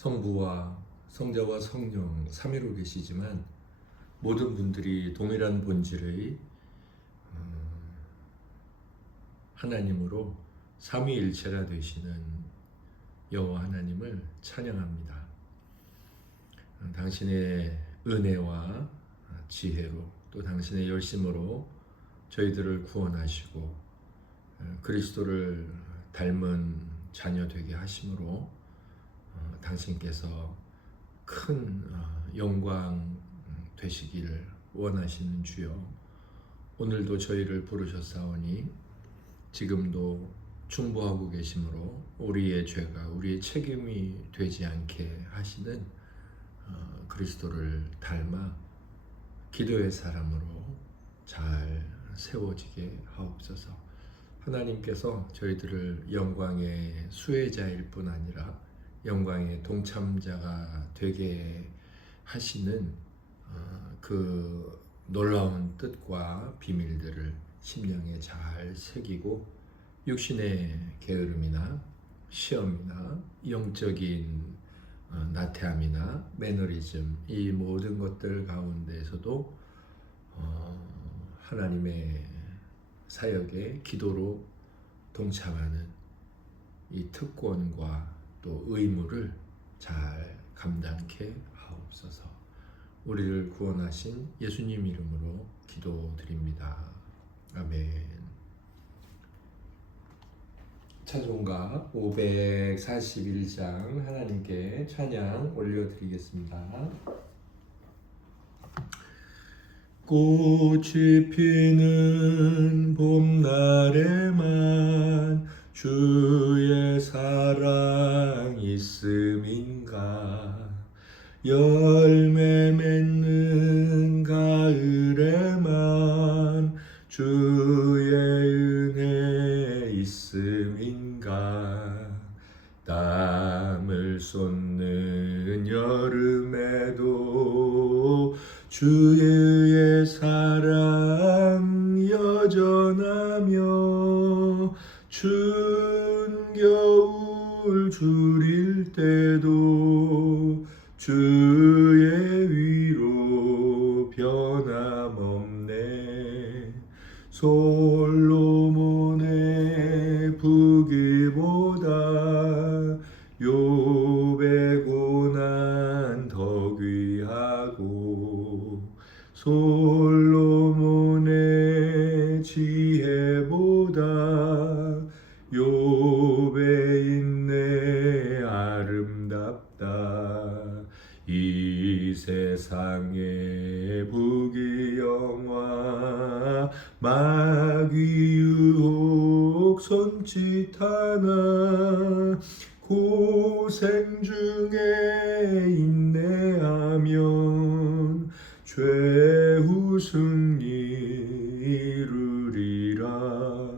성부와 성자와 성령 삼위로 계시지만 모든 분들이 동일한 본질의 하나님으로 삼위일체가 되시는 여호와 하나님을 찬양합니다. 당신의 은혜와 지혜로 또 당신의 열심으로 저희들을 구원하시고 그리스도를 닮은 자녀 되게 하심으로 당신께서 큰 영광 되시기를 원하시는 주여, 오늘도 저희를 부르셨사오니 지금도 충보하고 계심으로 우리의 죄가 우리의 책임이 되지 않게 하시는 그리스도를 닮아 기도의 사람으로 잘 세워지게 하옵소서. 하나님께서 저희들을 영광의 수혜자일 뿐 아니라 영광의 동참자가 되게 하시는 그 놀라운 뜻과 비밀들을 심령에 잘 새기고 육신의 게으름이나 시험이나 영적인 나태함이나 매너리즘, 이 모든 것들 가운데에서도 하나님의 사역에 기도로 동참하는 이 특권과 또 의무를 잘 감당케 하옵소서. 우리를 구원하신 예수님 이름으로 기도드립니다. 아멘. 찬송가 541장 하나님께 찬양 올려드리겠습니다. 꽃이 피는 봄날에만 주의 사랑 있음인가, 열매 맺는 가을에만 주의 은혜 있음인가, 땀을 쏟는 여름에도 주의 사랑 여전하며, 추운 겨울 줄일 때도 주의 위로 변함없네. 솔로몬의 부귀보다 욥의 고난 더 귀하고, 솔로몬의 지혜보다 욥의 인내 아름답다. 이 세상의 부귀영화 마귀 유혹 손짓 하나, 고생 중에 인내하면 최후 승리 이루리라.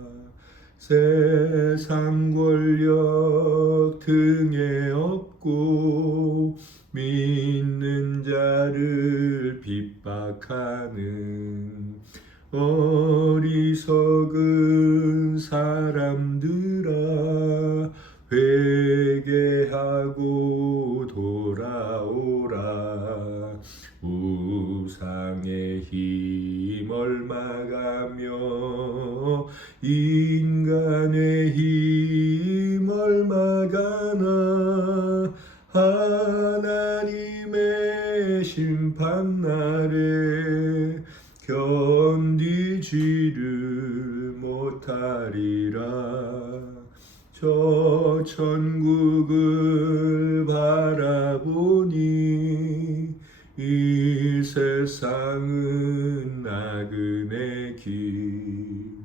세상 권력 등에 업고 믿는 자를 핍박하는 어리석은 사람들아, 회개하고 돌아오라. 우상의 힘 얼마가며 인간의 힘 얼마가나, 하나님의 심판날에 견디지를 못하리라. 저 천국을 바라보니 이 세상은 나그네 길,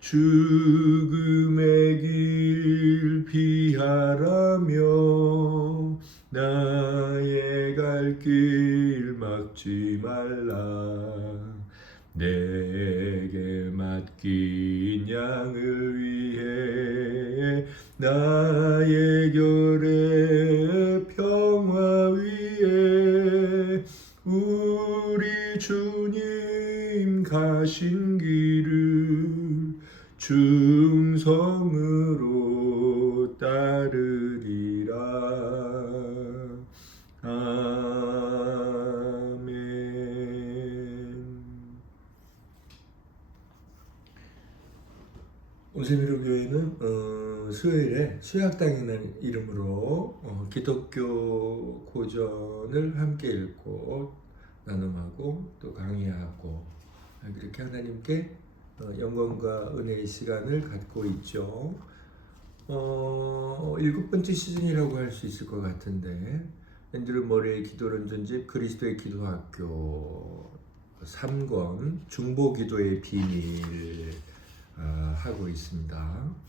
죽음의 길 피하라며 나의 갈 길 막지 말라. 내게 맡긴 양을 위해 나의 결의 평화 위에 우리 주님 가신 길을 충성으로 따르리라. 수요일에 수양땅이라는 이름으로 기독교 고전을 함께 읽고 나눔하고 또 강의하고 그렇게 하나님께 영광과 은혜의 시간을 갖고 있죠. 7번째 시즌이라고 할 수 있을 것 같은데 앤드류 머레이 기도론전집 그리스도의 기도학교 3권 중보기도의 비밀 하고 있습니다.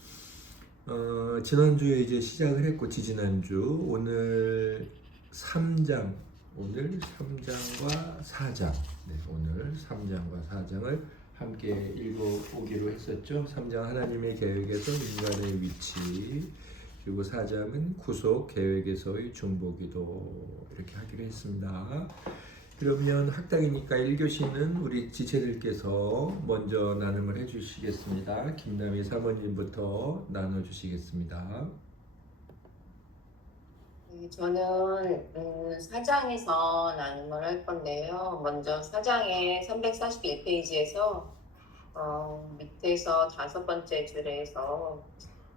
지난주에 이제 시작을 했고 지지난주 오늘 3장 오늘 3장과 4장 오늘 3장과 4장을 함께 읽어보기로 했었죠. 3장 하나님의 계획에서 인간의 위치, 그리고 4장은 구속 계획에서의 중보기도 이렇게 하기로 했습니다. 그러면 학당이니까 1교시는 우리 지체들께서 먼저 나눔을 해주시겠습니다. 김남희 사모님부터 나눠주시겠습니다. 저는 4장에서 나눔을 할 건데요. 먼저 4장의 341페이지에서 밑에서 5번째 줄에서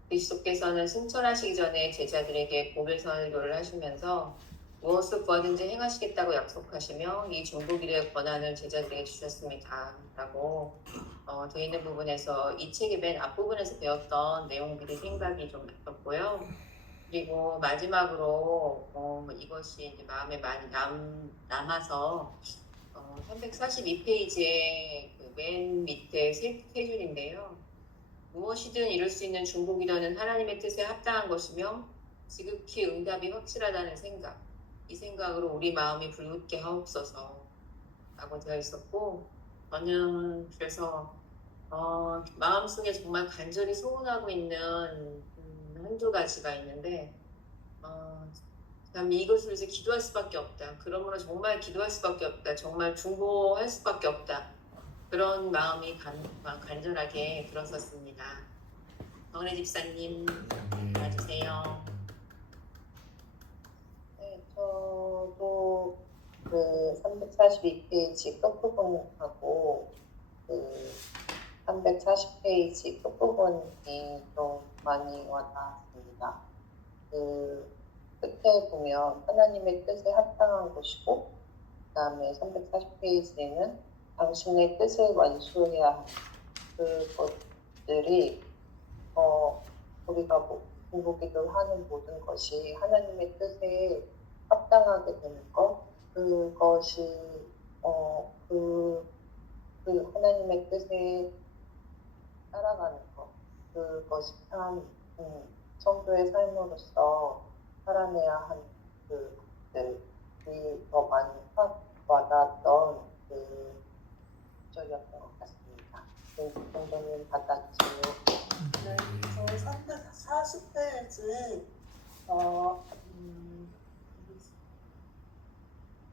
그리스도께서는 승천하시기 전에 제자들에게 고별 설교를 하시면서 무엇을 구하든지 행하시겠다고 약속하시며 이 중보기도의 권한을 제자들에게 주셨습니다 라고 되어 있는 부분에서 이 책의 맨 앞부분에서 배웠던 내용들이 생각이 좀 났었고요. 그리고 마지막으로 이것이 이제 마음에 많이 남아서 342페이지의 그 맨 밑에 세 줄인데요. 무엇이든 이룰 수 있는 중보기도는 하나님의 뜻에 합당한 것이며 지극히 응답이 확실하다는 생각, 이 생각으로 우리 마음이 불붙게 하옵소서 라고 되어 있었고, 저는 그래서 마음속에 정말 간절히 소원하고 있는 한두 가지가 있는데 참 이것을 이제 기도할 수밖에 없다. 그러므로 정말 기도할 수밖에 없다. 정말 중보할 수밖에 없다. 그런 마음이 간절하게 들었었습니다. 정은혜 집사님 나와주세요. 네, 저도 그 342페이지 끝부분하고 그 340페이지 끝부분이 좀 많이 와닿았습니다. 그 끝에 보면 하나님의 뜻에 합당한 것이고, 그 다음에 340페이지에는 당신의 뜻을 완수해야 하는 그것들이 우리가 중보기도를 하는 모든 것이 하나님의 뜻에 합당하게 되는 것, 그것이 그 하나님의 뜻에 따라가는 것, 그것이 참 성도의 삶으로서 살아내야 하는 그것들이 더 많이 확 와닿았던 그 구절이었던 것 같습니다. 성도님 받아주세요. 네, 저 340페이지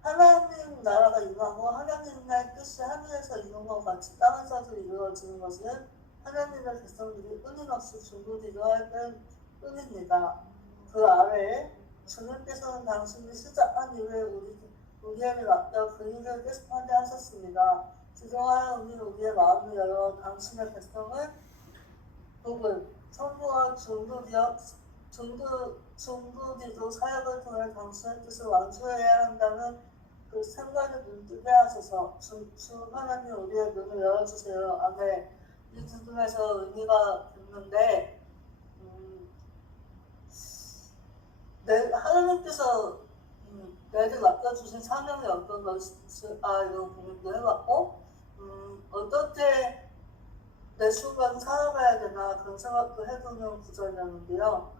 하나님 나라가 임하고 하나님의 뜻이 하늘에서 이룬 것 같이 땅에서도 이루어지는 것은 하나님의 백성들이 끊임없이 중보기도할 뿐입니다. 그 아래에 주님께서는 당신이 시작한 일에 우리에게 맡겨 그 일을 계속하게 하셨습니다. 그동안 우리의 마음을 열어 당신의 백성을 부분 성부와 중보기도 사역을 통해 당신의 뜻을 완수해야 한다는 그 생각을 눈뜨게 하셔서 주 하나님 우리의 눈을 열어주세요. 아멘. 이 부분에서 의미가 있는데 하나님께서 내게 맡겨주신 사명이 어떤 것일까 이런 고민도 해봤고 어떻게 내 순간 살아가야 되나 그런 생각도 해보는 구절이었는데요.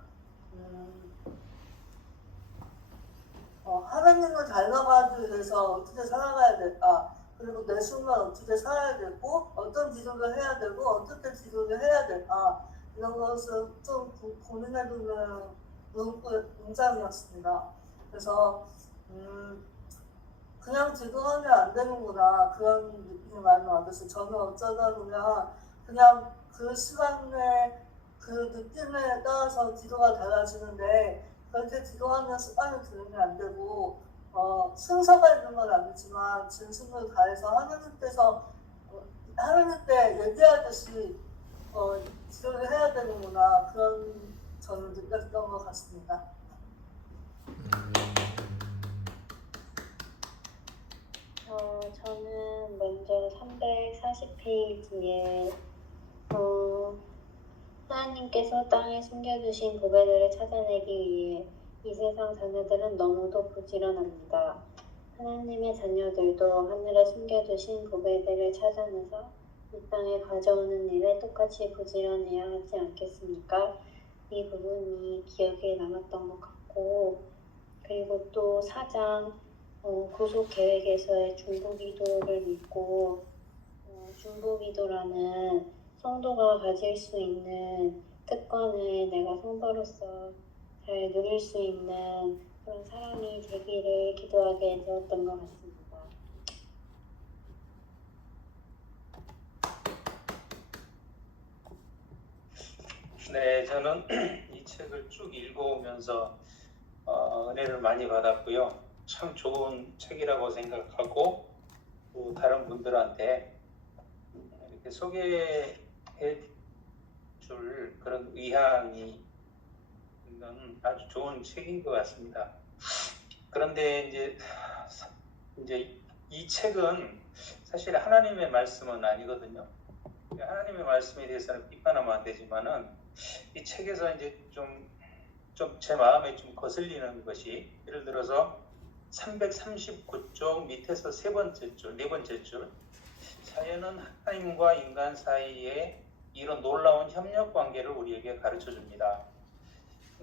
하나님을 닮아가기 위해서 어떻게 살아가야 될까, 그리고 내 순간 어떻게 살아야 되고 어떤 기도를 해야 되고 어떻게 기도를 해야 될까, 이런 것을 좀 고민해보는 문장이었습니다. 그래서 그냥 기도하면 안 되는구나 그런 느낌이 많이 왔어요. 저는 어쩌다 보면 그냥 그 시간에 그 느낌에 따라서 기도가 달라지는데 그렇게 기도하면 습관을 들이면 안 되고 순서가 있는 건 아니지만 진심을 다해서 하나님께 얘기하듯이 기도를 해야 되는구나 그런 느꼈던 것 같습니다. 저는 먼저 340페이지에 하나님께서 땅에 숨겨두신 보배들을 찾아내기 위해 이 세상 자녀들은 너무도 부지런합니다. 하나님의 자녀들도 하늘에 숨겨두신 보배들을 찾아내서 이 땅에 가져오는 일에 똑같이 부지런해야 하지 않겠습니까? 이 부분이 기억에 남았던 것 같고, 그리고 또 4장 구속 계획에서의 중보기도를 믿고 중보기도라는 성도가 가질 수 있는 특권을 내가 성도로서 잘 누릴 수 있는 그런 사람이 되기를 기도하게 되었던 것 같습니다. 네, 저는 이 책을 쭉 읽어오면서 은혜를 많이 받았고요. 참 좋은 책이라고 생각하고 또 다른 분들한테 이렇게 소개해 줄 그런 의향이 있는 아주 좋은 책인 것 같습니다. 그런데 이제 이 책은 사실 하나님의 말씀은 아니거든요. 하나님의 말씀에 대해서는 비판하면 안 되지만은 이 책에서 이제 좀 제 마음에 좀 거슬리는 것이, 예를 들어서 339쪽 밑에서 네 번째 줄, 사연은 하나님과 인간 사이에 이런 놀라운 협력 관계를 우리에게 가르쳐 줍니다.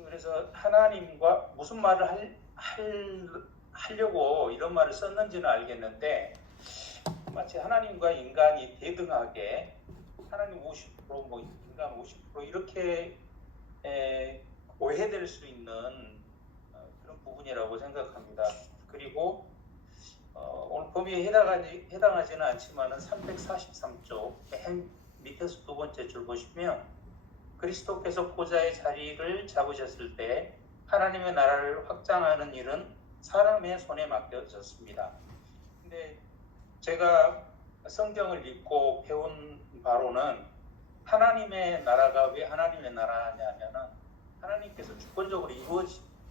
그래서 하나님과 무슨 말을 하려고 이런 말을 썼는지는 알겠는데, 마치 하나님과 인간이 대등하게 하나님 50% 뭐 인간 50% 이렇게 오해될 수 있는 그런 부분이라고 생각합니다. 그리고 오늘 범위에 해당하지는 않지만은 343쪽 맨 밑에서 두 번째 줄 보시면, 그리스도께서 보좌의 자리를 잡으셨을 때 하나님의 나라를 확장하는 일은 사람의 손에 맡겨졌습니다. 근데 제가 성경을 읽고 배운 바로는 하나님의 나라가 왜 하나님의 나라냐면은 하나님께서 주권적으로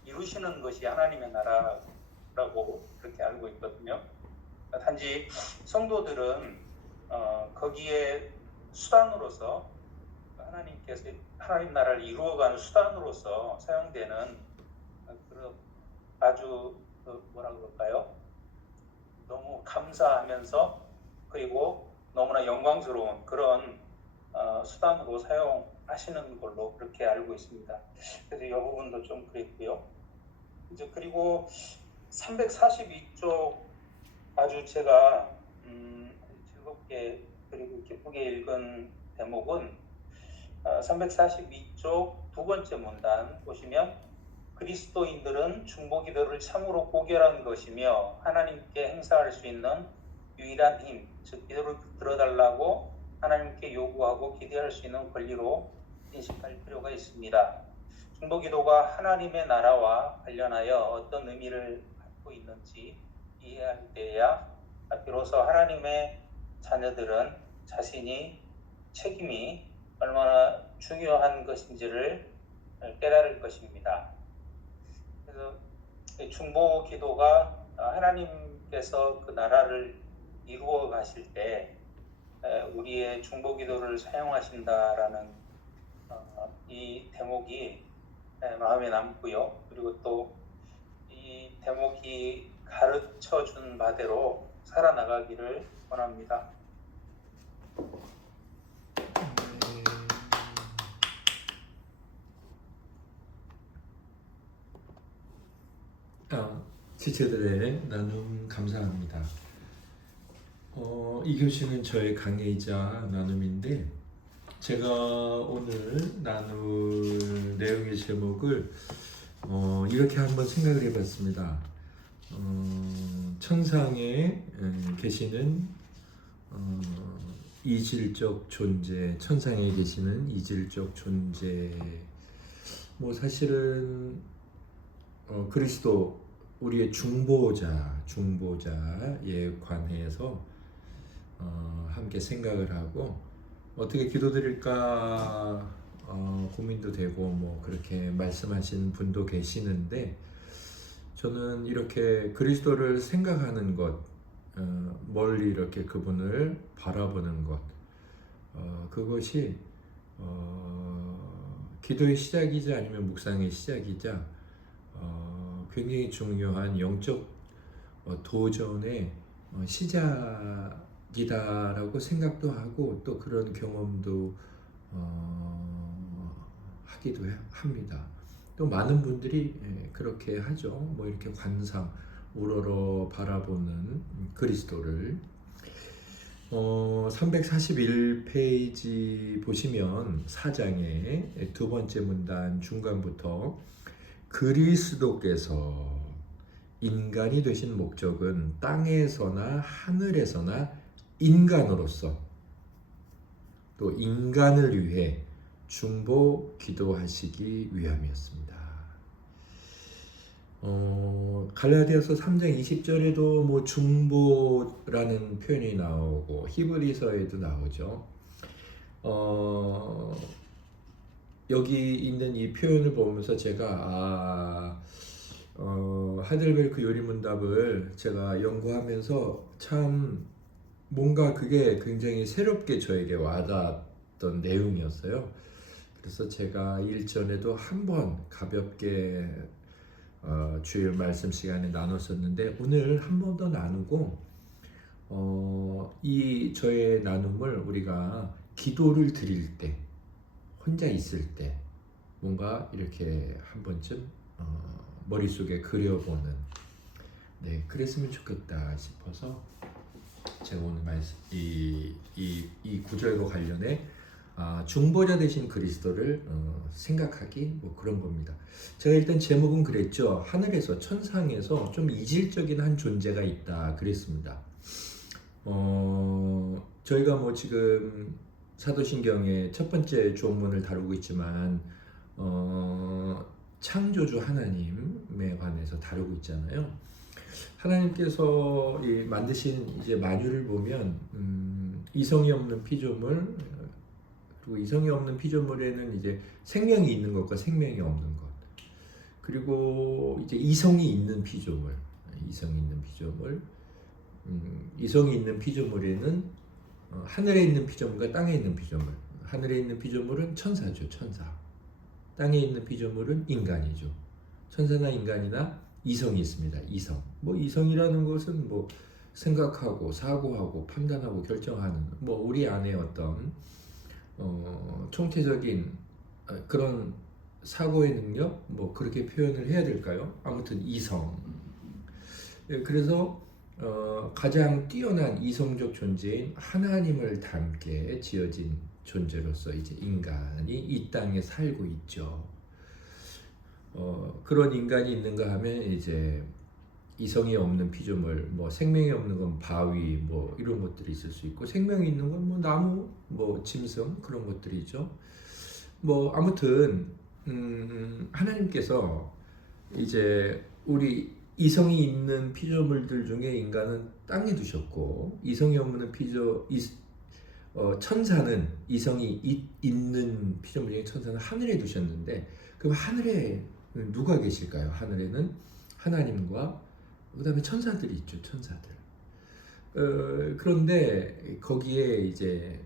이루시는 것이 하나님의 나라라고 그렇게 알고 있거든요. 단지 성도들은 거기에 수단으로서, 하나님께서 하나님 나라를 이루어가는 수단으로서 사용되는 그런 아주 뭐라 그럴까요? 너무 감사하면서 그리고 너무나 영광스러운 그런 수단으로 사용하시는 걸로 그렇게 알고 있습니다. 그래서 이 부분도 좀 그랬고요. 이제 그리고 342쪽 아주 제가 즐겁게 그리고 기쁘게 읽은 대목은 342쪽 두 번째 문단 보시면, 그리스도인들은 중보기도를 참으로 고결한 것이며 하나님께 행사할 수 있는 유일한 힘, 즉 기도를 들어달라고 하나님께 요구하고 기대할 수 있는 권리로 인식할 필요가 있습니다. 중보기도가 하나님의 나라와 관련하여 어떤 의미를 갖고 있는지 이해할 때야 비로소 하나님의 자녀들은 자신이 책임이 얼마나 중요한 것인지를 깨달을 것입니다. 그래서 중보기도가 하나님께서 그 나라를 이루어 가실 때 우리의 중보기도를 사용하신다라는 이 대목이 마음에 남고요. 그리고 또 이 대목이 가르쳐 준 바대로 살아나가기를 원합니다. 지체들의 나눔 감사합니다. 이 교시는 저의 강의이자 나눔인데, 제가 오늘 나눌 내용의 제목을 이렇게 한번 생각을 해봤습니다. 천상에 계시는 이질적 존재, 천상에 계시는 이질적 존재. 뭐 사실은 그리스도 우리의 중보자에 관해서 함께 생각을 하고 어떻게 기도드릴까 고민도 되고 뭐 그렇게 말씀하시는 분도 계시는데, 저는 이렇게 그리스도를 생각하는 것, 멀리 이렇게 그분을 바라보는 것, 그것이 기도의 시작이자 아니면 묵상의 시작이자 굉장히 중요한 영적 도전의 시작이다라고 생각도 하고, 또 그런 경험도 하기도 합니다. 또 많은 분들이 그렇게 하죠. 뭐 이렇게 관상, 우러러 바라보는 그리스도를. 341페이지 보시면 4장의 두 번째 문단 중간부터, 그리스도께서 인간이 되신 목적은 땅에서나 하늘에서나 인간으로서 또 인간을 위해 중보 기도하시기 위함이었습니다. 갈라디아서 3장 20절에도 뭐 중보라는 표현이 나오고 히브리서에도 나오죠. 여기 있는 이 표현을 보면서 제가 하이델베르크 요리문답을 제가 연구하면서 참 뭔가 그게 굉장히 새롭게 저에게 와닿았던 내용이었어요. 그래서 제가 일전에도 한번 가볍게 주일 말씀 시간에 나눴었는데, 오늘 한 번 더 나누고 이 저의 나눔을 우리가 기도를 드릴 때, 혼자 있을 때 뭔가 이렇게 한 번쯤 머릿속에 그려보는, 그랬으면 좋겠다 싶어서 제가 오늘 말씀 이 구절과 관련해 중보자 되신 그리스도를 생각하기, 뭐 그런 겁니다. 제가 일단 제목은 그랬죠. 하늘에서, 천상에서 좀 이질적인 한 존재가 있다 그랬습니다. 저희가 뭐 지금 사도신경의 첫 번째 조문을 다루고 있지만 창조주 하나님에 관해서 다루고 있잖아요. 하나님께서 만드신 이제 만유를 보면 이성이 없는 피조물, 그리고 이성이 없는 피조물에는 이제 생명이 있는 것과 생명이 없는 것, 그리고 이제 이성이 있는 피조물, 이성이 있는 피조물에는 하늘에 있는 피조물과 땅에 있는 피조물, 하늘에 있는 피조물은 천사죠, 천사. 땅에 있는 피조물은 인간이죠. 천사나 인간이나 이성이 있습니다. 이성. 뭐 이성이라는 것은 뭐 생각하고 사고하고 판단하고 결정하는, 뭐 우리 안에 어떤 총체적인 그런 사고의 능력, 뭐 그렇게 표현을 해야 될까요? 아무튼 이성. 그래서 가장 뛰어난 이성적 존재인 하나님을 닮게 지어진 존재로서 이제 인간이 이 땅에 살고 있죠. 그런 인간이 있는가 하면 이제 이성이 없는 피조물, 뭐 생명이 없는 건 바위, 뭐 이런 것들이 있을 수 있고, 생명이 있는 건 뭐 나무, 뭐 짐승, 그런 것들이죠. 뭐 아무튼 하나님께서 이제 우리 이성이 있는 피조물들 중에 인간은 땅에 두셨고, 이성이 없는 천사는, 이성이 있는 피조물 중에 천사는 하늘에 두셨는데, 그럼 하늘에 누가 계실까요? 하늘에는 하나님과 그 다음에 천사들이 있죠. 천사들. 그런데 거기에 이제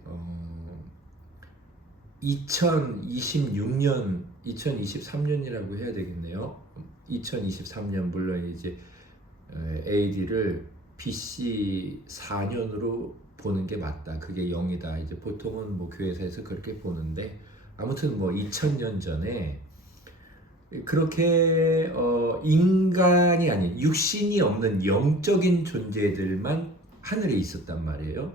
2026년, 2023년이라고 해야 되겠네요. 2023년, 물론 이제 AD를 BC 4년으로 보는 게 맞다. 그게 0이다. 이제 보통은 뭐 교회에서 그렇게 보는데, 아무튼 뭐 2000년 전에 그렇게 인간이 아닌, 육신이 없는 영적인 존재들만 하늘에 있었단 말이에요.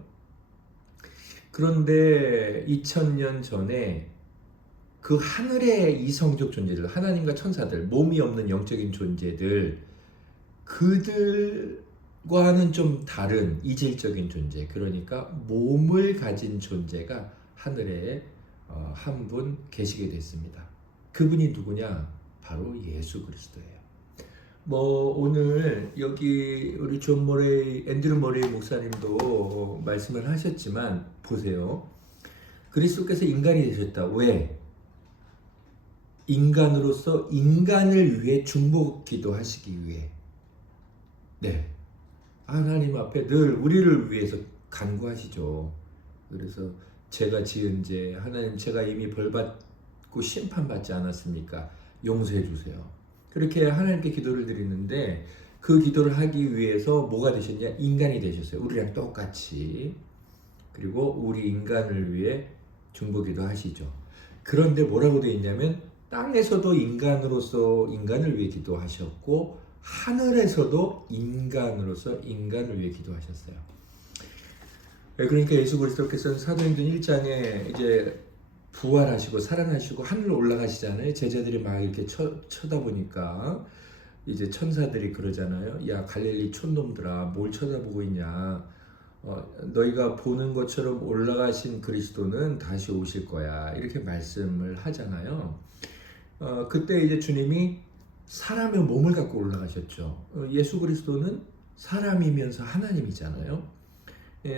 그런데 2000년 전에 그 하늘의 이성적 존재들, 하나님과 천사들, 몸이 없는 영적인 존재들, 그들과는 좀 다른 이질적인 존재, 그러니까 몸을 가진 존재가 하늘에 한 분 계시게 됐습니다. 그분이 누구냐? 바로 예수 그리스도예요. 뭐 오늘 여기 우리 앤드류 모레이 목사님도 말씀을 하셨지만, 보세요. 그리스도께서 인간이 되셨다. 왜? 인간으로서 인간을 위해 중보기도 하시기 위해 네 하나님 앞에 늘 우리를 위해서 간구하시죠. 그래서 제가 지은 죄 하나님 제가 이미 벌받고 심판받지 않았습니까? 용서해 주세요. 그렇게 하나님께 기도를 드리는데 그 기도를 하기 위해서 뭐가 되셨냐? 인간이 되셨어요. 우리랑 똑같이. 그리고 우리 인간을 위해 중보기도 하시죠. 그런데 뭐라고 되어 있냐면 땅에서도 인간으로서 인간을 위해 기도하셨고 하늘에서도 인간으로서 인간을 위해 기도하셨어요. 그러니까 예수 그리스도께서는 사도행전 1장에 이제 부활하시고 살아나시고 하늘로 올라가시잖아요. 제자들이 막 이렇게 쳐다보니까 이제 천사들이 그러잖아요. 야 갈릴리 촌놈들아 뭘 쳐다보고 있냐. 너희가 보는 것처럼 올라가신 그리스도는 다시 오실 거야. 이렇게 말씀을 하잖아요. 그때 이제 주님이 사람의 몸을 갖고 올라가셨죠. 예수 그리스도는 사람이면서 하나님이잖아요.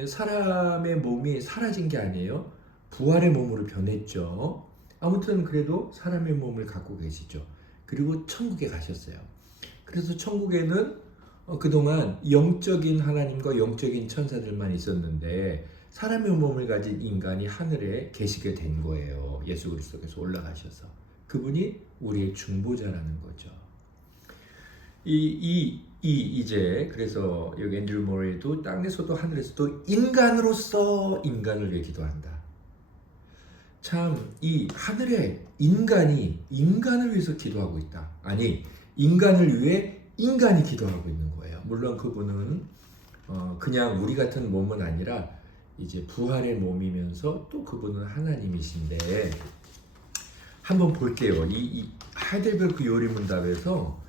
사람의 몸이 사라진 게 아니에요. 부활의 몸으로 변했죠. 아무튼 그래도 사람의 몸을 갖고 계시죠. 그리고 천국에 가셨어요. 그래서 천국에는 그동안 영적인 하나님과 영적인 천사들만 있었는데 사람의 몸을 가진 인간이 하늘에 계시게 된 거예요. 예수 그리스도께서 올라가셔서. 그분이 우리의 중보자라는 거죠. 이제 그래서 여기 앤드류 모레이도 땅에서도 하늘에서도 인간으로서 인간을 위해 기도한다. 참 이 하늘에 인간이 인간을 위해서 기도하고 있다. 아니 인간을 위해 인간이 기도하고 있는 거예요. 물론 그분은 그냥 우리 같은 몸은 아니라 이제 부활의 몸이면서 또 그분은 하나님이신데 한번 볼게요. 이 하이델베르크 요리문답에서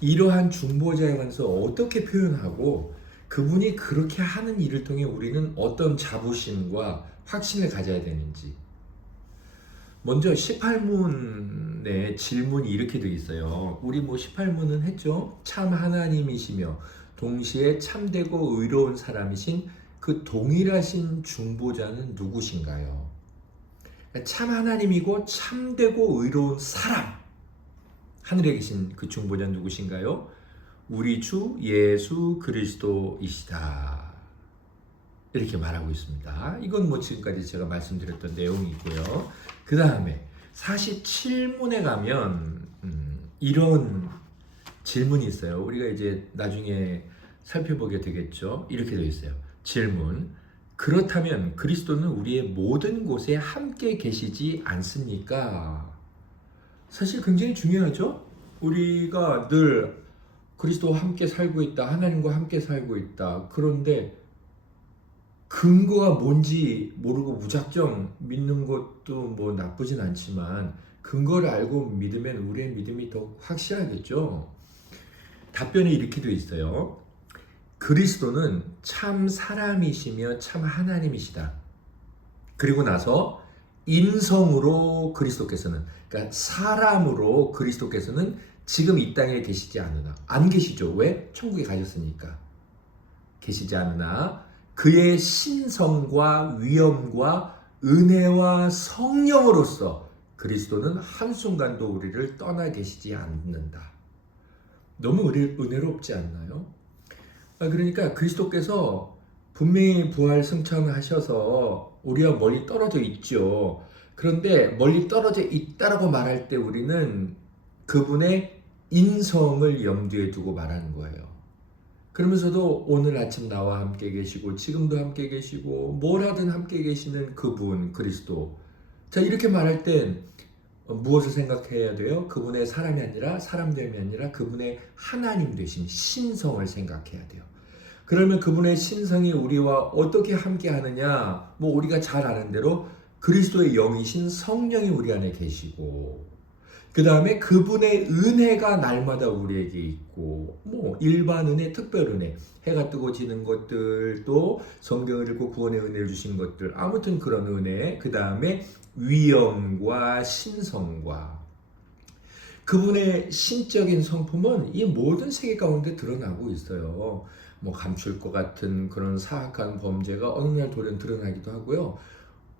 이러한 중보자에 관해서 어떻게 표현하고 그분이 그렇게 하는 일을 통해 우리는 어떤 자부심과 확신을 가져야 되는지. 먼저 18문의 질문이 이렇게 되어 있어요. 우리 뭐 18문은 했죠. 참 하나님이시며 동시에 참되고 의로운 사람이신 그 동일하신 중보자는 누구신가요? 참 하나님이고 참되고 의로운 사람. 하늘에 계신 그 중보자는 누구신가요? 우리 주 예수 그리스도이시다. 이렇게 말하고 있습니다. 이건 뭐 지금까지 제가 말씀드렸던 내용이고요. 그 다음에 47문에 가면 이런 질문이 있어요. 우리가 이제 나중에 살펴보게 되겠죠. 이렇게 되어 있어요. 질문. 그렇다면 그리스도는 우리의 모든 곳에 함께 계시지 않습니까? 사실 굉장히 중요하죠. 우리가 늘 그리스도와 함께 살고 있다. 하나님과 함께 살고 있다. 그런데 근거가 뭔지 모르고 무작정 믿는 것도 뭐 나쁘진 않지만 근거를 알고 믿으면 우리의 믿음이 더 확실하겠죠. 답변이 이렇게 되어 있어요. 그리스도는 참 사람이시며 참 하나님이시다. 그리고 나서 인성으로 그리스도께서는, 그러니까 사람으로 그리스도께서는 지금 이 땅에 계시지 않으나, 안 계시죠. 왜? 천국에 가셨으니까. 계시지 않으나 그의 신성과 위엄과 은혜와 성령으로서 그리스도는 한순간도 우리를 떠나 계시지 않는다. 너무 은혜롭지 않나요? 그러니까 그리스도께서 분명히 부활 승천하셔서 우리와 멀리 떨어져 있죠. 그런데 멀리 떨어져 있다라고 말할 때 우리는 그분의 인성을 염두에 두고 말하는 거예요. 그러면서도 오늘 아침 나와 함께 계시고 지금도 함께 계시고 뭘 하든 함께 계시는 그분 그리스도. 자, 이렇게 말할 땐 무엇을 생각해야 돼요? 그분의 사람이 아니라 사람됨이 아니라 그분의 하나님 되신 신성을 생각해야 돼요. 그러면 그분의 신성이 우리와 어떻게 함께 하느냐? 뭐 우리가 잘 아는 대로 그리스도의 영이신 성령이 우리 안에 계시고, 그 다음에 그분의 은혜가 날마다 우리에게 있고, 뭐 일반 은혜, 특별 은혜, 해가 뜨고 지는 것들, 또 성경을 읽고 구원의 은혜를 주신 것들, 아무튼 그런 은혜, 그 다음에 위엄과 신성과 그분의 신적인 성품은 이 모든 세계 가운데 드러나고 있어요. 뭐 감출 것 같은 그런 사악한 범죄가 어느 날 돌연 드러나기도 하고요.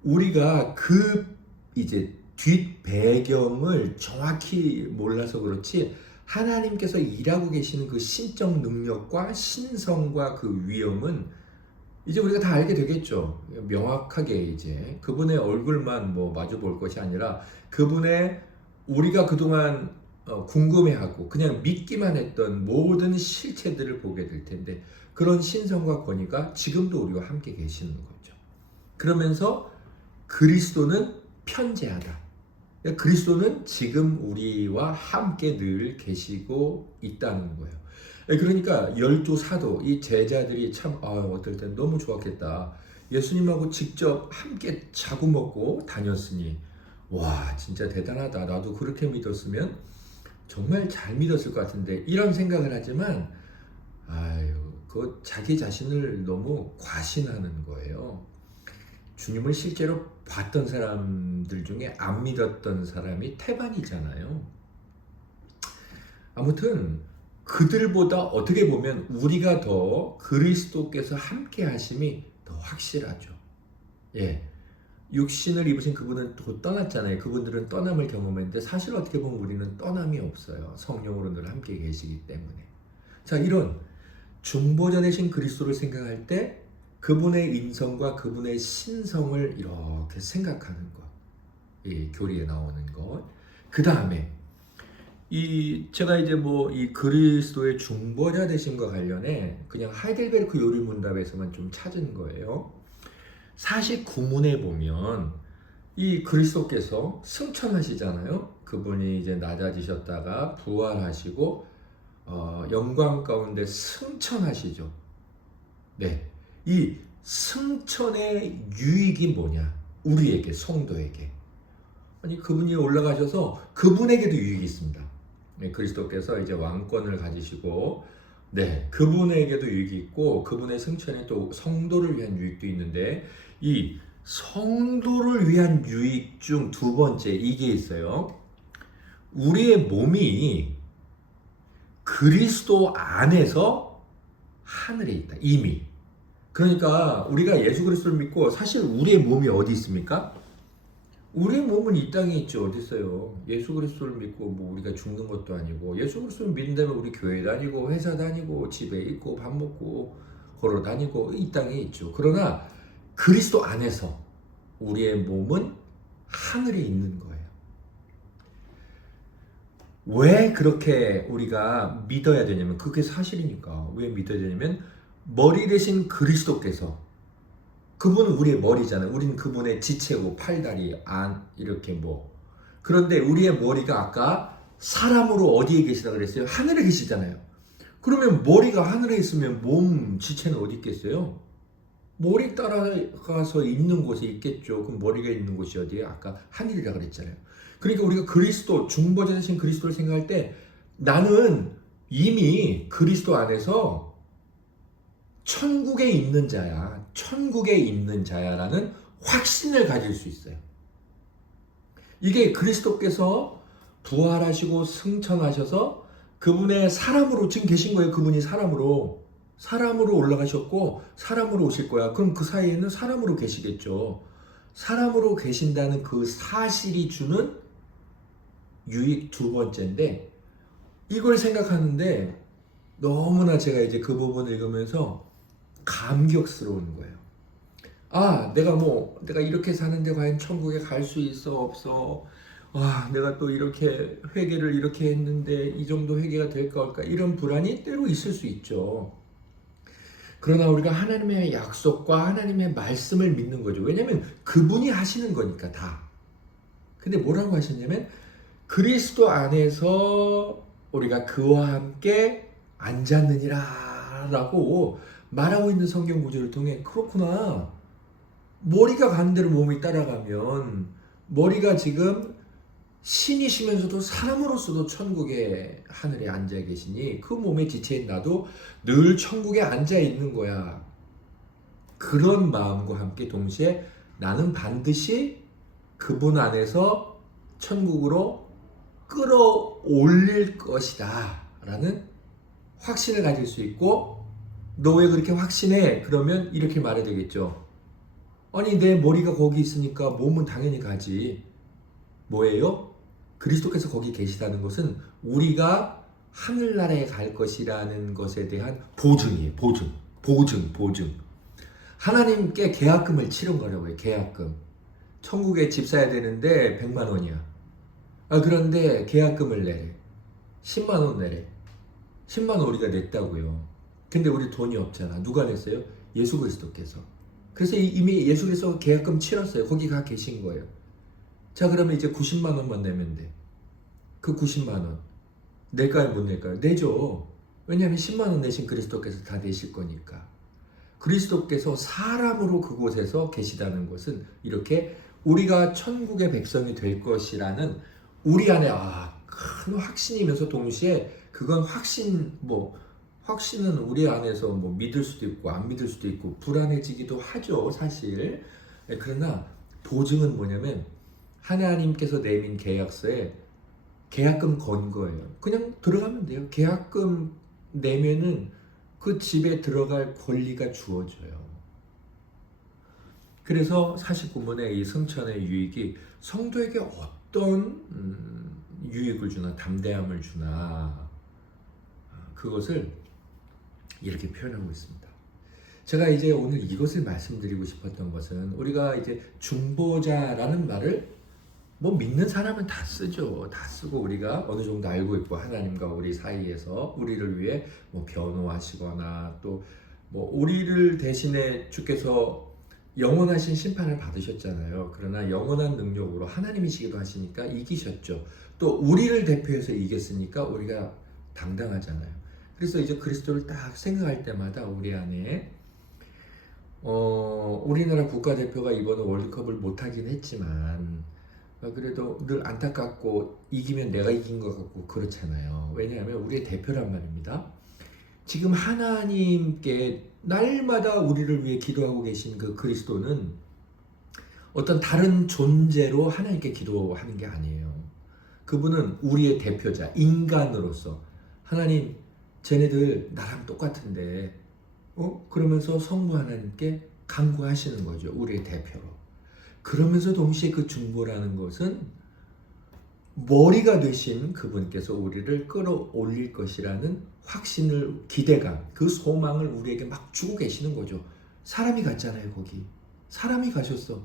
우리가 그 이제 뒷 배경을 정확히 몰라서 그렇지 하나님께서 일하고 계시는 그 신적 능력과 신성과 그 위엄은 이제 우리가 다 알게 되겠죠. 명확하게 이제 그분의 얼굴만 뭐 마주 볼 것이 아니라 그분의 우리가 그동안 궁금해하고 그냥 믿기만 했던 모든 실체들을 보게 될 텐데 그런 신성과 권위가 지금도 우리와 함께 계시는 거죠. 그러면서 그리스도는 편재하다. 그리스도는 지금 우리와 함께 늘 계시고 있다는 거예요. 그러니까 12 사도 이 제자들이 참 어떨 땐 너무 좋았겠다. 예수님하고 직접 함께 자고 먹고 다녔으니 와 진짜 대단하다. 나도 그렇게 믿었으면 정말 잘 믿었을 것 같은데 이런 생각을 하지만 그 자기 자신을 너무 과신하는 거예요. 주님을 실제로 봤던 사람들 중에 안 믿었던 사람이 태반이잖아요. 아무튼 그들보다 어떻게 보면 우리가 더 그리스도께서 함께 하심이 더 확실하죠. 예. 육신을 입으신 그분은 또 떠났잖아요. 그분들은 떠남을 경험했는데 사실 어떻게 보면 우리는 떠남이 없어요. 성령으로 늘 함께 계시기 때문에. 자, 이런 중보자 되신 그리스도를 생각할 때 그분의 인성과 그분의 신성을 이렇게 생각하는 것. 이 교리에 나오는 것. 그 다음에 제가 이제 뭐 이 그리스도의 중보자 되심과 관련해 그냥 하이델베르크 요리문답에서만 좀 찾은 거예요. 49문에 보면 이 그리스도께서 승천하시잖아요. 그분이 이제 낮아지셨다가 부활하시고 영광 가운데 승천하시죠. 네, 이 승천의 유익이 뭐냐? 우리에게 성도에게 아니 그분이 올라가셔서 그분에게도 유익이 있습니다. 네, 그리스도께서 이제 왕권을 가지시고 네, 그분에게도 유익이 있고 그분의 승천에 또 성도를 위한 유익도 있는데 이 성도를 위한 유익 중 두 번째 이게 있어요. 우리의 몸이 그리스도 안에서 하늘에 있다. 이미. 그러니까 우리가 예수 그리스도를 믿고 사실 우리의 몸이 어디 있습니까? 우리의 몸은 이 땅에 있죠. 어디 있어요? 예수 그리스도를 믿고 뭐 우리가 죽는 것도 아니고 예수 그리스도를 믿는다면 우리 교회 다니고 회사 다니고 집에 있고 밥 먹고 걸어 다니고 이 땅에 있죠. 그러나 그리스도 안에서 우리의 몸은 하늘에 있는 거예요. 왜 그렇게 우리가 믿어야 되냐면 그게 사실이니까. 왜 믿어야 되냐면 머리 대신 그리스도께서 그분은 우리의 머리잖아요. 우리는 그분의 지체고 팔다리 안 이렇게 뭐. 그런데 우리의 머리가 아까 사람으로 어디에 계시다 그랬어요? 하늘에 계시잖아요. 그러면 머리가 하늘에 있으면 몸 지체는 어디 있겠어요? 머리 따라가서 있는 곳에 있겠죠. 그럼 머리가 있는 곳이 어디예요? 아까 하늘이라 그랬잖아요. 그러니까 우리가 그리스도 중보자 되신 그리스도를 생각할 때 나는 이미 그리스도 안에서 천국에 있는 자야. 천국에 있는 자야라는 확신을 가질 수 있어요. 이게 그리스도께서 부활하시고 승천하셔서 그분의 사람으로 지금 계신 거예요. 그분이 사람으로 올라가셨고 사람으로 오실 거야. 그럼 그 사이에는 사람으로 계시겠죠. 사람으로 계신다는 그 사실이 주는 유익 두 번째인데 이걸 생각하는데 너무나 제가 이제 그 부분을 읽으면서 감격스러운 거예요. 내가 이렇게 사는데 과연 천국에 갈 수 있어 없어? 내가 또 이렇게 회개를 이렇게 했는데 이 정도 회개가 될까 올까? 이런 불안이 때로 있을 수 있죠. 그러나 우리가 하나님의 약속과 하나님의 말씀을 믿는 거죠. 왜냐하면 그분이 하시는 거니까 다. 근데 뭐라고 하셨냐면 그리스도 안에서 우리가 그와 함께 앉았느니라 라고 말하고 있는 성경 구절을 통해 그렇구나. 머리가 가는 대로 몸이 따라가면 머리가 지금 신이시면서도 사람으로서도 천국의 하늘에 앉아 계시니 그 몸의 지체인 나도 늘 천국에 앉아 있는 거야. 그런 마음과 함께 동시에 나는 반드시 그분 안에서 천국으로 끌어올릴 것이다 라는 확신을 가질 수 있고 너 왜 그렇게 확신해? 그러면 이렇게 말해야 되겠죠. 아니 내 머리가 거기 있으니까 몸은 당연히 가지. 뭐예요? 그리스도께서 거기 계시다는 것은 우리가 하늘나라에 갈 것이라는 것에 대한 보증이에요. 보증. 하나님께 계약금을 치른 거라고요. 계약금. 천국에 집 사야 되는데 100만 원이야. 그런데 계약금을 내래. 10만 원 내래. 10만 원 우리가 냈다고요. 근데 우리 돈이 없잖아. 누가 냈어요? 예수 그리스도께서. 그래서 이미 예수께서 계약금 치렀어요. 거기 가 계신 거예요. 자, 그러면 이제 90만 원만 내면 돼. 그 90만 원 낼까요? 못 낼까요? 내죠. 왜냐하면 10만 원 내신 그리스도께서 다 내실 거니까. 그리스도께서 사람으로 그곳에서 계시다는 것은 이렇게 우리가 천국의 백성이 될 것이라는 우리 안에 큰 확신이면서 동시에 그건 확신은 우리 안에서 믿을 수도 있고 안 믿을 수도 있고 불안해지기도 하죠, 사실. 그러나 보증은 뭐냐면 하나님께서 내민 계약서에 계약금 건 거예요. 그냥 들어가면 돼요. 계약금 내면은 그 집에 들어갈 권리가 주어져요. 그래서 49문의 이 승천의 유익이 성도에게 어떤 유익을 주나 담대함을 주나 그것을 이렇게 표현하고 있습니다. 제가 이제 오늘 이것을 말씀드리고 싶었던 것은 우리가 이제 중보자라는 말을 믿는 사람은 다 쓰죠. 다 쓰고 우리가 어느 정도 알고 있고 하나님과 우리 사이에서 우리를 위해 변호하시거나 또 우리를 대신에 주께서 영원하신 심판을 받으셨잖아요. 그러나 영원한 능력으로 하나님이시기도 하시니까 이기셨죠. 또 우리를 대표해서 이겼으니까 우리가 당당하잖아요. 그래서 이제 그리스도를 딱 생각할 때마다 우리 안에 우리나라 국가대표가 이번에 월드컵을 못하긴 했지만 그래도 늘 안타깝고 이기면 내가 이긴 것 같고 그렇잖아요. 왜냐하면 우리의 대표란 말입니다. 지금 하나님께 날마다 우리를 위해 기도하고 계신 그 그리스도는 어떤 다른 존재로 하나님께 기도하는 게 아니에요. 그분은 우리의 대표자, 인간으로서 하나님, 쟤네들 나랑 똑같은데 그러면서 성부 하나님께 간구하시는 거죠. 우리의 대표로. 그러면서 동시에 그 중보라는 것은 머리가 되신 그분께서 우리를 끌어올릴 것이라는 확신을, 기대감, 그 소망을 우리에게 막 주고 계시는 거죠. 사람이 갔잖아요, 거기. 사람이 가셨어.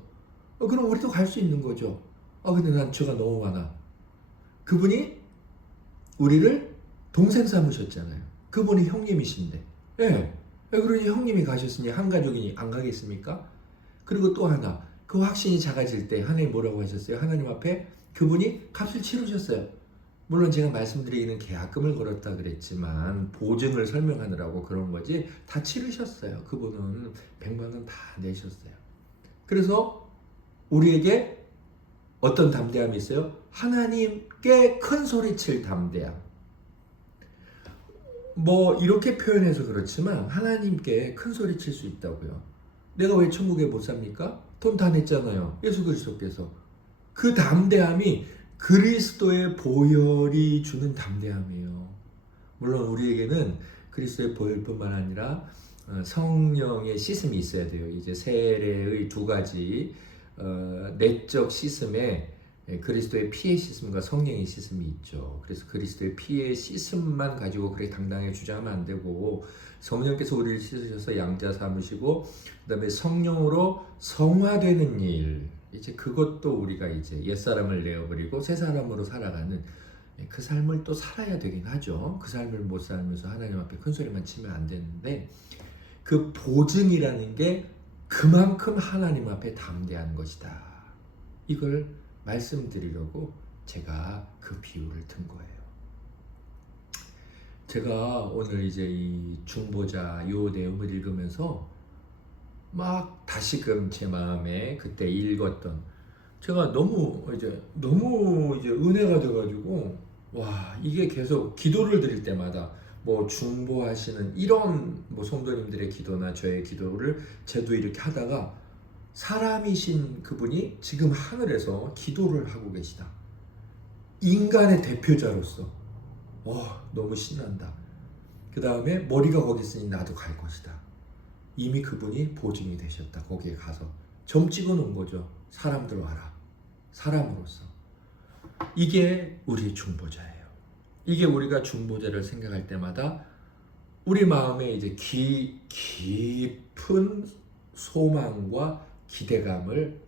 그럼 우리도 갈 수 있는 거죠. 근데 난 죄가 너무 많아. 그분이 우리를 동생 삼으셨잖아요. 그분이 형님이신데. 예. 그러니 형님이 가셨으니 한 가족이니 안 가겠습니까? 그리고 또 하나, 그 확신이 작아질 때 하나님 뭐라고 하셨어요? 하나님 앞에 그분이 값을 치르셨어요. 물론 제가 말씀드리기는 계약금을 걸었다 그랬지만 보증을 설명하느라고 그런 거지 다 치르셨어요. 그분은 100만 원 다 내셨어요. 그래서 우리에게 어떤 담대함이 있어요? 하나님께 큰 소리칠 담대함. 이렇게 표현해서 그렇지만 하나님께 큰 소리칠 수 있다고요. 내가 왜 천국에 못 삽니까? 돈 다 냈잖아요. 예수 그리스도께서. 그 담대함이 그리스도의 보혈이 주는 담대함이에요. 물론 우리에게는 그리스도의 보혈뿐만 아니라 성령의 씻음이 있어야 돼요. 이제 세례의 두 가지 내적 씻음에 그리스도의 피의 씻음과 성령의 씻음이 있죠. 그래서 그리스도의 피의 씻음만 가지고 그렇게 당당하게 주장하면 안 되고 성령께서 우리를 씻으셔서 양자 삼으시고 그다음에 성령으로 성화되는 일, 이제 그것도 우리가 이제 옛사람을 내어버리고 새 사람으로 살아가는 그 삶을 또 살아야 되긴 하죠. 그 삶을 못 살면서 하나님 앞에 큰 소리만 치면 안 되는데 그 보증이라는 게 그만큼 하나님 앞에 담대한 것이다. 이걸 말씀드리려고 제가 그 비유를 든 거예요. 제가 오늘 이제 이 중보자 요 내용을 읽으면서 막 다시금 제 마음에 그때 읽었던, 제가 너무 이제 은혜가 돼가지고 와, 이게 계속 기도를 드릴 때마다 중보하시는 이런 성도님들의 기도나 저의 기도를 저도 이렇게 하다가 사람이신 그분이 지금 하늘에서 기도를 하고 계시다. 인간의 대표자로서 너무 신난다. 그 다음에 머리가 거기 있으니 나도 갈 것이다. 이미 그분이 보증이 되셨다. 거기에 가서 점 찍어 놓은 거죠. 사람들 와라. 사람으로서. 이게 우리 중보자예요. 이게 우리가 중보자를 생각할 때마다 우리 마음에 이제 깊은 소망과 기대감을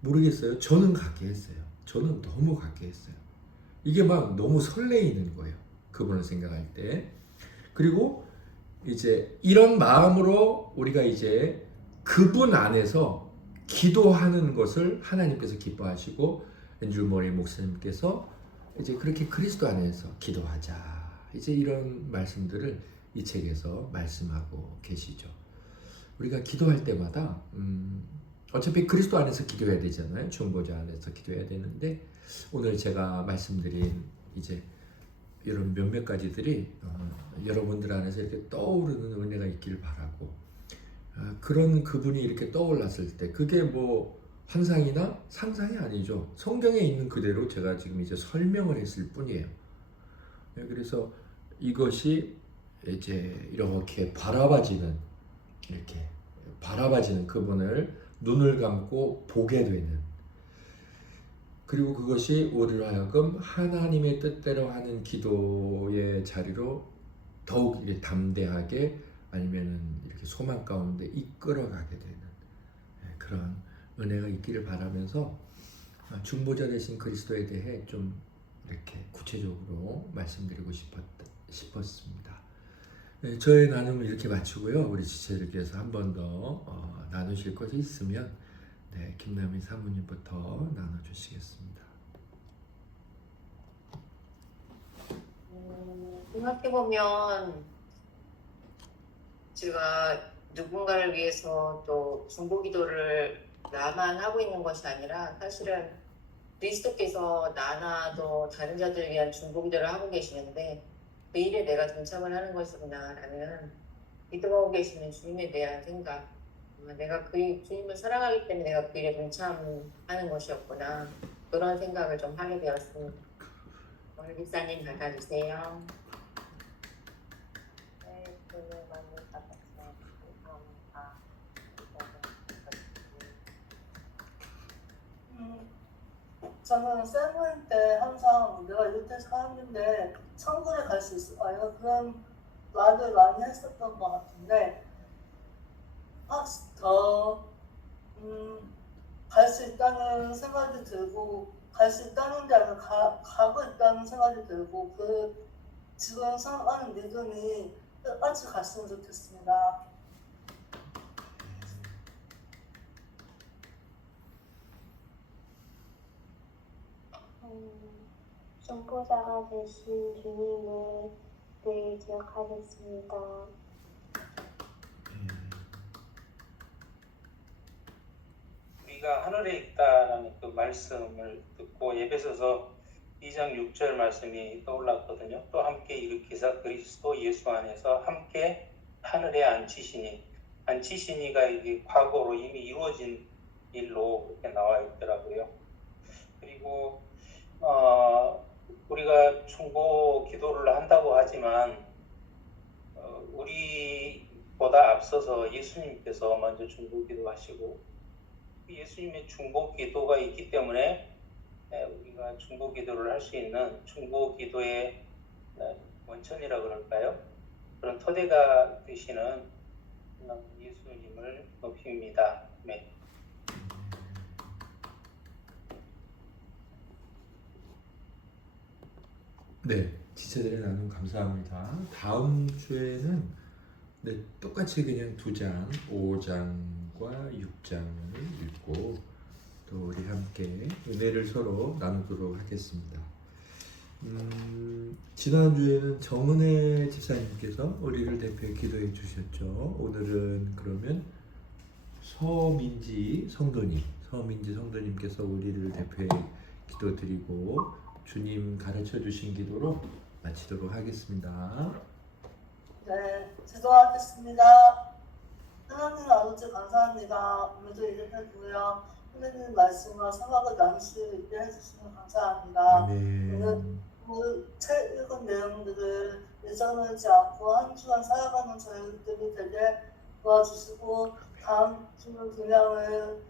모르겠어요. 저는 갖게 했어요. 저는 너무 갖게 했어요. 이게 막 너무 설레이는 거예요. 그분을 생각할 때. 그리고 이제 이런 마음으로 우리가 이제 그분 안에서 기도하는 것을 하나님께서 기뻐하시고 앤드류 머리 목사님께서 이제 그렇게 그리스도 안에서 기도하자. 이제 이런 말씀들을 이 책에서 말씀하고 계시죠. 우리가 기도할 때마다 어차피 그리스도 안에서 기도해야 되잖아요. 중보자 안에서 기도해야 되는데 오늘 제가 말씀드린 이제 이런 몇몇 가지들이 여러분들 안에서 이렇게 떠오르는 은혜가 있기를 바라고 그런 그분이 이렇게 떠올랐을 때 그게 뭐 환상이나 상상이 아니죠. 성경에 있는 그대로 제가 지금 이제 설명을 했을 뿐이에요. 그래서 이것이 이제 이렇게 바라봐지는 그분을 눈을 감고 보게 되는 그리고 그것이 우리로 하여금 하나님의 뜻대로 하는 기도의 자리로 더욱 이렇게 담대하게 아니면은 이렇게 소망 가운데 이끌어가게 되는 그런 은혜가 있기를 바라면서 중보자 되신 그리스도에 대해 좀 이렇게 구체적으로 말씀드리고 싶었습니다. 네, 저의 나눔을 이렇게 마치고요. 우리 지체들께서 한 번 더 나누실 것이 있으면 네, 김남희 사모님부터 나눠주시겠습니다. 생각해보면 제가 누군가를 위해서 또 중보기도를 나만 하고 있는 것이 아니라 사실은 그리스도께서 나나 또 다른 자들을 위한 중보기도를 하고 계시는데 그 일에 내가 동참을 하는 것이구나라는 기도하고 계시는 주님에 대한 생각, 내가 그 주님을 사랑하기 때문에 내가 그 일에 동참하는 것이었구나, 그런 생각을 좀 하게 되었습니다. 오늘 목사님 받아주세요. 네, 주님 많이 받았어요. 감사합니다. 저는 셀모임 때 항상 내가 이렇게 살았는데 천국에 갈 수 있을까요? 그런 말을 많이 했었던 것 같은데 더 갈 수 있다는 생각이 들고 갈 수 있다는 게 아니라 가고 있다는 생각이 들고 그 지금 생각하는 믿음이 끝까지 갔으면 좋겠습니다. 중보자가 되신 주님을 늘 기억하겠습니다. 우리가 하늘에 있다라는 그 말씀을 듣고 에베소서 2장 6절 말씀이 떠올랐거든요. 또 함께 일으키사 그리스도 예수 안에서 함께 하늘에 앉히시니가 이게 과거로 이미 이루어진 일로 이렇게 나와 있더라고요. 그리고 우리가 중보 기도를 한다고 하지만 우리보다 앞서서 예수님께서 먼저 중보 기도하시고 예수님의 중보 기도가 있기 때문에 우리가 중보 기도를 할 수 있는 중보 기도의 원천이라 그럴까요? 그런 토대가 되시는 예수님을 높입니다. 네. 네, 지체들의 나눔 감사합니다. 다음 주에는 네, 똑같이 그냥 2장, 5장과 6장을 읽고 또 우리 함께 은혜를 서로 나누도록 하겠습니다. 지난주에는 정은혜 집사님께서 우리를 대표해 기도해 주셨죠. 오늘은 그러면 서민지 성도님께서 우리를 대표해 기도드리고 주님 가르쳐 주신 기도로 마치도록 하겠습니다. 네, 기도하겠습니다. 하나님 아버지 감사합니다. 오늘도 이렇게 교회와 하나님 말씀과 생각을 나눌 수 있게 해주시면 감사합니다. 오늘 책 읽은 내용들을 잊어버리지 않고 한 주간 살아가는 저희들이 되게 도와주시고 다음 주는 분량을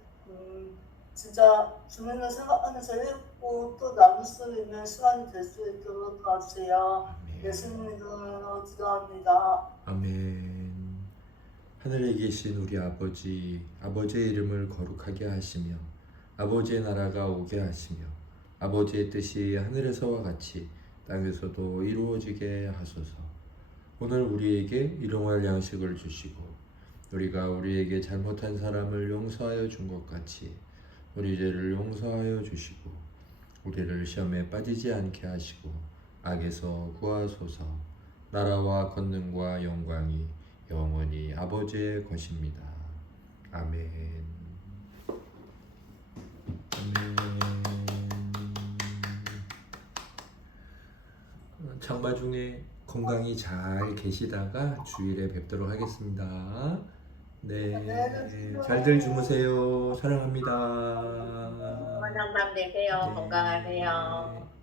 진짜 주민을 생각하면서 읽고 또 나눌 수 있는 시간이 될 수 있도록 도와주세요. 아멘. 예수님 이름으로 기도합니다. 아멘. 하늘에 계신 우리 아버지, 아버지의 이름을 거룩하게 하시며 아버지의 나라가 오게 하시며 아버지의 뜻이 하늘에서와 같이 땅에서도 이루어지게 하소서. 오늘 우리에게 일용할 양식을 주시고 우리가 우리에게 잘못한 사람을 용서하여 준 것 같이 우리 죄를 용서하여 주시고 우리를 시험에 빠지지 않게 하시고 악에서 구하소서. 나라와 권능과 영광이 영원히 아버지의 것입니다. 아멘. 아멘. 장마 중에 건강히 잘 계시다가 주일에 뵙도록 하겠습니다. 네, 잘들 주무세요. 사랑합니다. 건강한 밤 되세요. 네. 건강하세요.